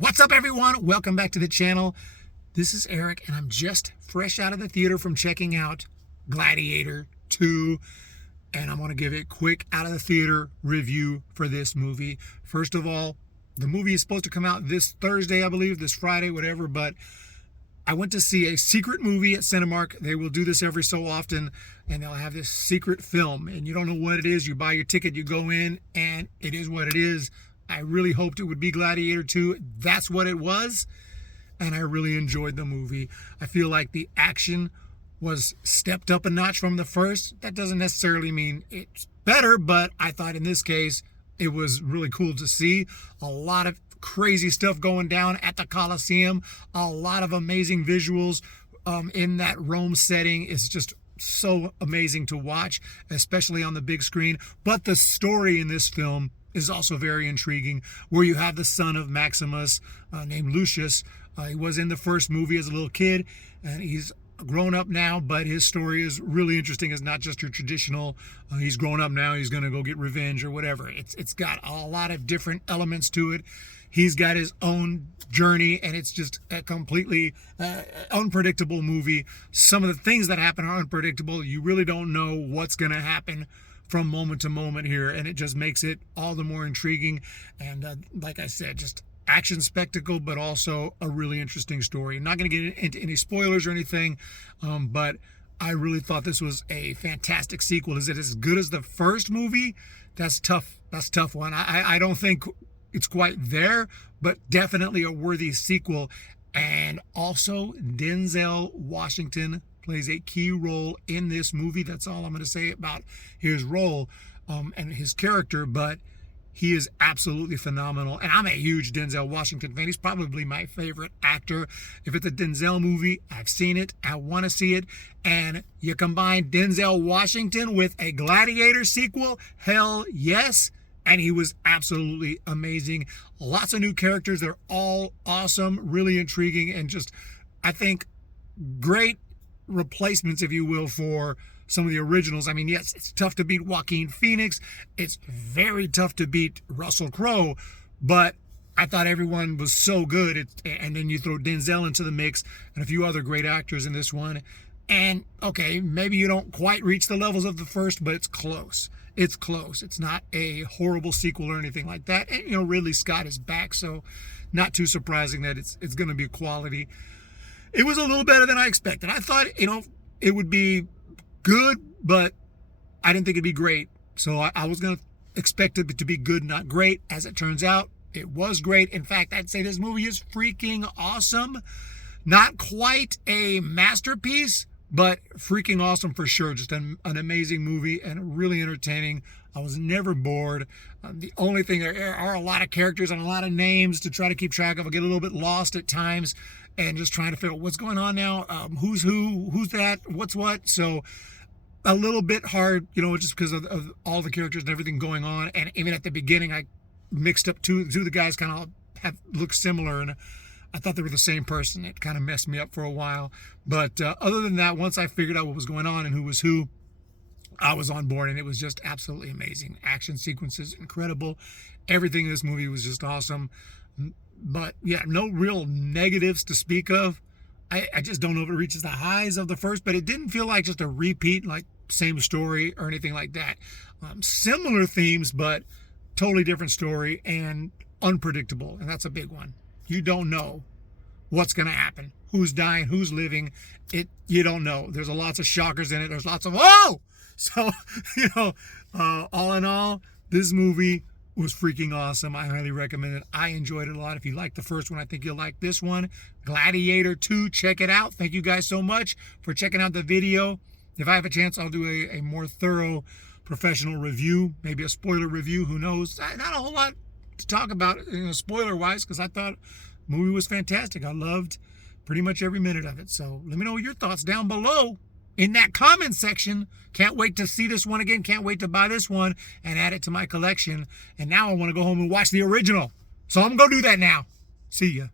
What's up, everyone? Welcome back to the channel. This is Eric, and I'm just fresh out of the theater from checking out Gladiator II, and I'm going to give a quick out of the theater review for this movie. First of all, the movie is supposed to come out this Thursday, I believe, this Friday, whatever, but I went to see a secret movie at Cinemark. They will do this every so often, and they'll have this secret film, and you don't know what it is. You buy your ticket, you go in, and it is what it is. I really hoped it would be Gladiator 2. That's what it was, and I really enjoyed the movie. I feel like the action was stepped up a notch from the first. That doesn't necessarily mean it's better, but I thought in this case it was really cool to see. A lot of crazy stuff going down at the Colosseum, a lot of amazing visuals in that Rome setting. Is just so amazing to watch, especially on the big screen. But the story in this film is also very intriguing, where you have the son of Maximus named Lucius. He was in the first movie as a little kid, and he's grown up now, but his story is really interesting. It's not just your traditional, he's grown up now, he's going to go get revenge or whatever. It's got a lot of different elements to it. He's got his own journey, and it's just a completely unpredictable movie. Some of the things that happen are unpredictable. You really don't know what's going to happen from moment to moment here, and it just makes it all the more intriguing. And like I said, just action spectacle, but also a really interesting story. I'm not going to get into any spoilers or anything, but I really thought this was a fantastic sequel. Is it as good as the first movie? That's tough. That's a tough one. I don't think it's quite there, but definitely a worthy sequel. And also, Denzel Washington plays a key role in this movie. That's all I'm going to say about his role and his character, but he is absolutely phenomenal. And I'm a huge Denzel Washington fan. He's probably my favorite actor. If it's a Denzel movie, I've seen it. I want to see it. And you combine Denzel Washington with a Gladiator sequel, hell yes. And he was absolutely amazing. Lots of new characters. They're all awesome, really intriguing, and just, I think, great replacements, if you will, for some of the originals. I mean, yes, it's tough to beat Joaquin Phoenix. It's very tough to beat Russell Crowe, but I thought everyone was so good. And then you throw Denzel into the mix and a few other great actors in this one. And, okay, maybe you don't quite reach the levels of the first, but it's close. It's close. It's not a horrible sequel or anything like that. And, Ridley Scott is back, so not too surprising that it's going to be quality. It was a little better than I expected. I thought, it would be good, but I didn't think it'd be great. So I was going to expect it to be good, not great. As it turns out, it was great. In fact, I'd say this movie is freaking awesome. Not quite a masterpiece, but freaking awesome for sure. Just an amazing movie and really entertaining. I was never bored. The only thing, there are a lot of characters and a lot of names to try to keep track of. I get a little bit lost at times and just trying to figure out what's going on now. Who's who, who's that, what's what. So a little bit hard, just because of all the characters and everything going on. And even at the beginning, I mixed up two of the guys kind of look similar, and I thought they were the same person. It kind of messed me up for a while. But other than that, once I figured out what was going on and who was who, I was on board, and it was just absolutely amazing. Action sequences, incredible. Everything in this movie was just awesome. But yeah, no real negatives to speak of. I just don't know if it reaches the highs of the first, but it didn't feel like just a repeat, like same story or anything like that. Similar themes, but totally different story and unpredictable. And that's a big one. You don't know what's going to happen. Who's dying, who's living. You don't know. There's lots of shockers in it. There's lots of, oh! So, all in all, this movie was freaking awesome. I highly recommend it. I enjoyed it a lot. If you liked the first one, I think you'll like this one. Gladiator 2, check it out. Thank you guys so much for checking out the video. If I have a chance, I'll do a more thorough professional review, maybe a spoiler review, who knows. Not a whole lot to talk about, spoiler-wise, because I thought the movie was fantastic. I loved pretty much every minute of it. So let me know your thoughts down below in that comment section. Can't wait to see this one again. Can't wait to buy this one and add it to my collection. And now I want to go home and watch the original. So I'm going to go do that now. See ya.